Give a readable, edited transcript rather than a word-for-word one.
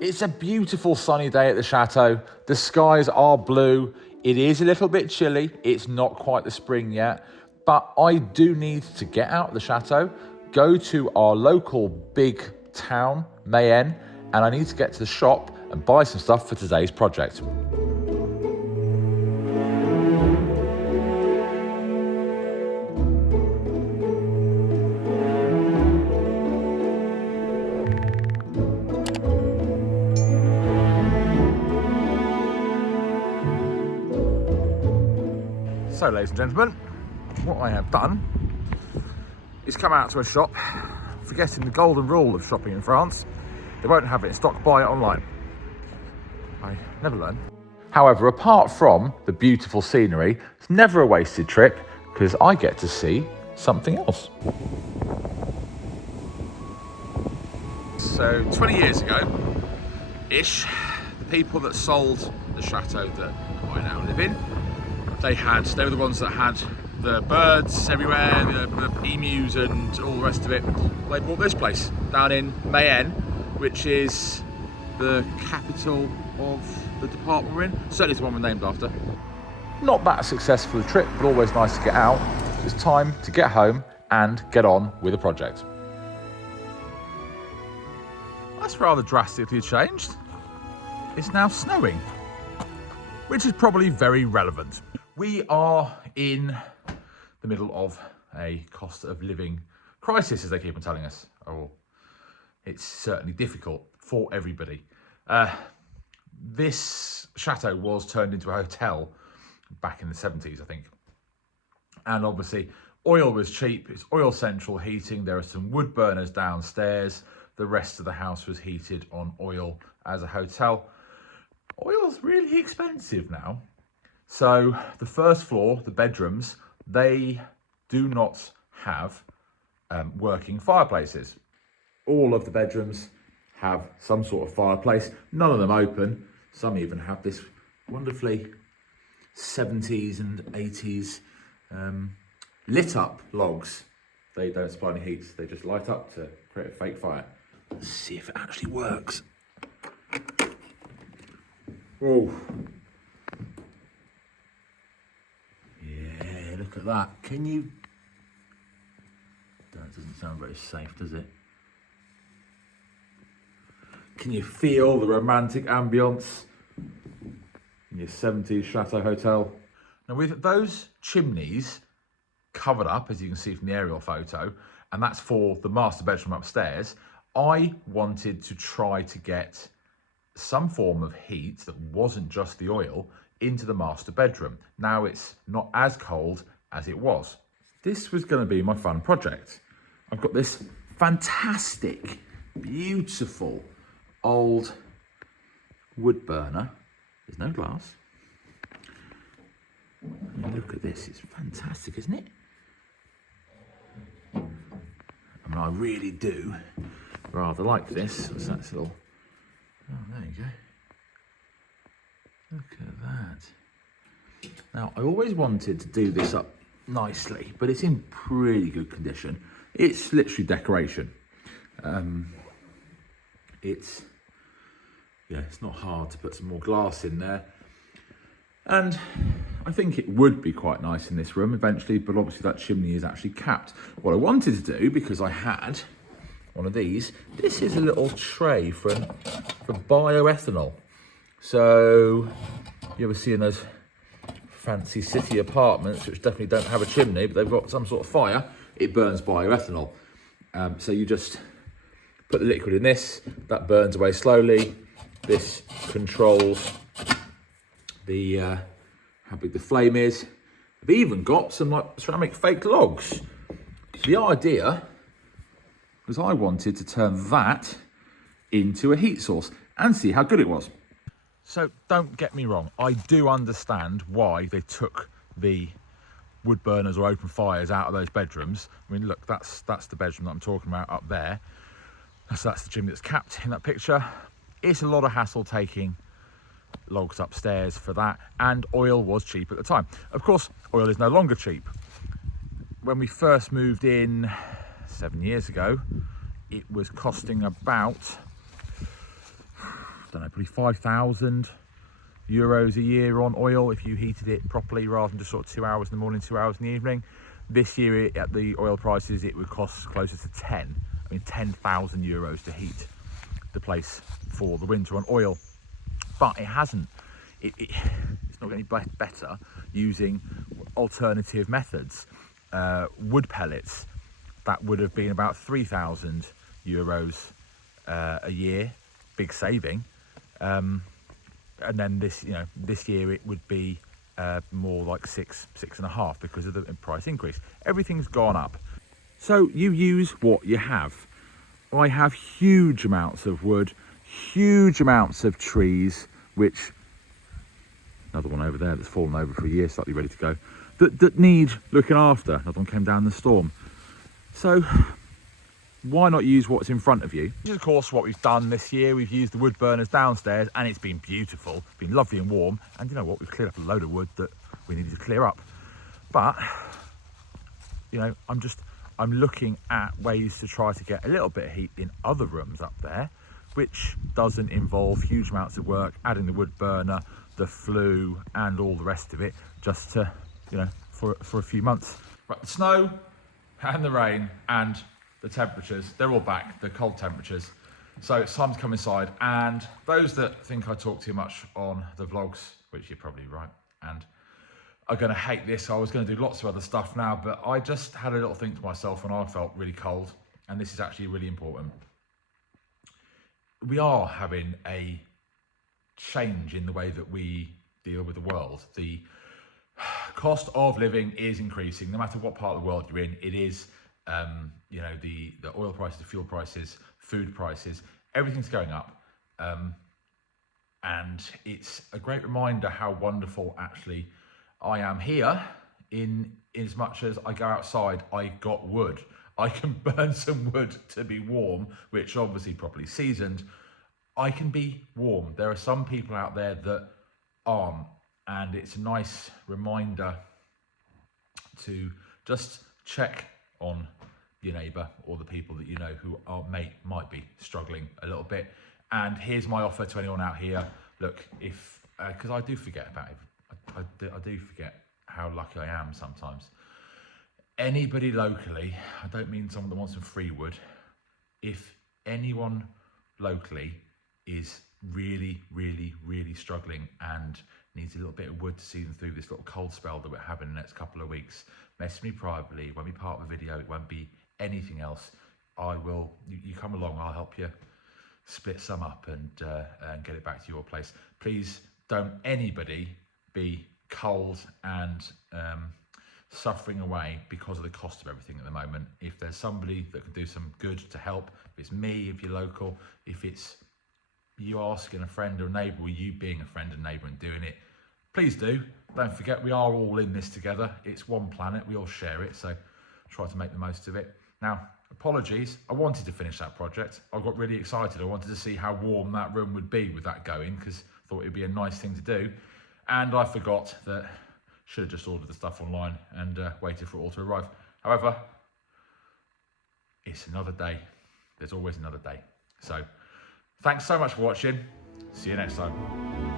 It's a beautiful sunny day at the chateau. The skies are blue. It is a little bit chilly. It's not quite the spring yet, but I do need to get out of the chateau, go to our local big town, Mayenne, and I need to get to the shop and buy some stuff for today's project. So, ladies and gentlemen, what I have done is come out to a shop, forgetting the golden rule of shopping in France. They won't have it in stock, buy it online. I never learn. However, apart from the beautiful scenery, it's never a wasted trip because I get to see something else. So 20 years ago-ish, the people that sold the chateau that I now live in, they were the ones that had the birds everywhere, the emus and all the rest of it. They bought this place down in Mayenne, which is the capital of the department we're in. Certainly it's the one we're named after. Not that successful a trip, but always nice to get out. It's time to get home and get on with the project. That's rather drastically changed. It's now snowing, which is probably very relevant. We are in the middle of a cost of living crisis, as they keep on telling us. Oh, it's certainly difficult for everybody. This chateau was turned into a hotel back in the 70s, I think. And obviously, oil was cheap. It's oil central heating. There are some wood burners downstairs. The rest of the house was heated on oil as a hotel. Oil's really expensive now. So the first floor, the bedrooms, they do not have working fireplaces. All of the bedrooms have some sort of fireplace. None of them open. Some even have this wonderfully 70s and 80s lit up logs. They don't supply any heat. They just light up to create a fake fire. Let's see if it actually works. Oh. Yeah, look at that. Can you... That doesn't sound very safe, does it? Can you feel the romantic ambience in your 70s chateau hotel? Now, with those chimneys covered up, as you can see from the aerial photo, and that's for the master bedroom upstairs, I wanted to try to get some form of heat that wasn't just the oil into the master bedroom. Now it's not as cold as it was. This was going to be my fun project. I've got this fantastic, beautiful old wood burner. There's no glass. And look at this, it's fantastic, isn't it? I mean, I really do rather like this. What's that little... Oh, there you go. Look at that. Now, I always wanted to do this up nicely, but it's in pretty good condition. It's literally decoration. It's not hard to put some more glass in there. And I think it would be quite nice in this room eventually, but obviously that chimney is actually capped. What I wanted to do, because I had one of these, this is a little tray for bioethanol. So you ever see in those fancy city apartments, which definitely don't have a chimney, but they've got some sort of fire, it burns bioethanol. So you just put the liquid in this, that burns away slowly. This controls the how big the flame is. I've even got some like ceramic fake logs. The idea was I wanted to turn that into a heat source and see how good it was. So don't get me wrong, I do understand why they took the wood burners or open fires out of those bedrooms. I mean, look, that's the bedroom that I'm talking about up there. So that's the chimney that's capped in that picture. It's a lot of hassle taking logs upstairs for that, and oil was cheap at the time. Of course, oil is no longer cheap. When we first moved in 7 years ago, it was costing about don't know, probably 5,000 euros a year on oil if you heated it properly rather than just sort of 2 hours in the morning, 2 hours in the evening. This year at the oil prices, it would cost closer to 10,000 euros to heat the place for the winter on oil. But it hasn't, it's not getting better using alternative methods. Wood pellets, that would have been about 3,000 euros a year, big saving. And then this year it would be more like 6.5 because of the price increase. Everything's gone up. So you use what you have. I have huge amounts of wood, huge amounts of trees, which, another one over there that's fallen over for a year, slightly ready to go, that need looking after. Another one came down in the storm. So why not use what's in front of you? This is of course what we've done this year. We've used the wood burners downstairs and it's been beautiful, been lovely and warm. And you know what, we've cleared up a load of wood that we needed to clear up. But, you know, I'm looking at ways to try to get a little bit of heat in other rooms up there, which doesn't involve huge amounts of work, adding the wood burner, the flue and all the rest of it, just to, you know, for a few months. Right, the snow and the rain and the temperatures, they're all back, the cold temperatures. So it's time to come inside. And those that think I talk too much on the vlogs, which you're probably right, and are gonna hate this. I was gonna do lots of other stuff now, but I just had a little think to myself when I felt really cold, and this is actually really important. We are having a change in the way that we deal with the world. The cost of living is increasing, no matter what part of the world you're in. It is, you know, the oil prices, the fuel prices, food prices, everything's going up. And it's a great reminder how wonderful actually I am here, in as much as I go outside, I got wood. I can burn some wood to be warm, which obviously properly seasoned. I can be warm. There are some people out there that aren't, and it's a nice reminder to just check on your neighbour or the people that you know who might be struggling a little bit. And here's my offer to anyone out here. Look, if because I do forget about it. I do forget how lucky I am sometimes. Anybody locally, I don't mean someone that wants some free wood. If anyone locally is really, really, really struggling and needs a little bit of wood to see them through this little cold spell that we're having in the next couple of weeks, message me privately. It won't be part of the video. It won't be anything else. I will. You come along. I'll help you split some up and get it back to your place. Please don't anybody be cold and suffering away because of the cost of everything at the moment. If there's somebody that can do some good to help, if it's me, if you're local, if it's you asking a friend or a neighbour, or you being a friend and neighbour and doing it, please do. Don't forget, we are all in this together. It's one planet, we all share it, so try to make the most of it. Now, apologies, I wanted to finish that project. I got really excited. I wanted to see how warm that room would be with that going, because I thought it'd be a nice thing to do. And I forgot that should have just ordered the stuff online and waited for it all to arrive. However, it's another day. There's always another day. So thanks so much for watching. See you next time.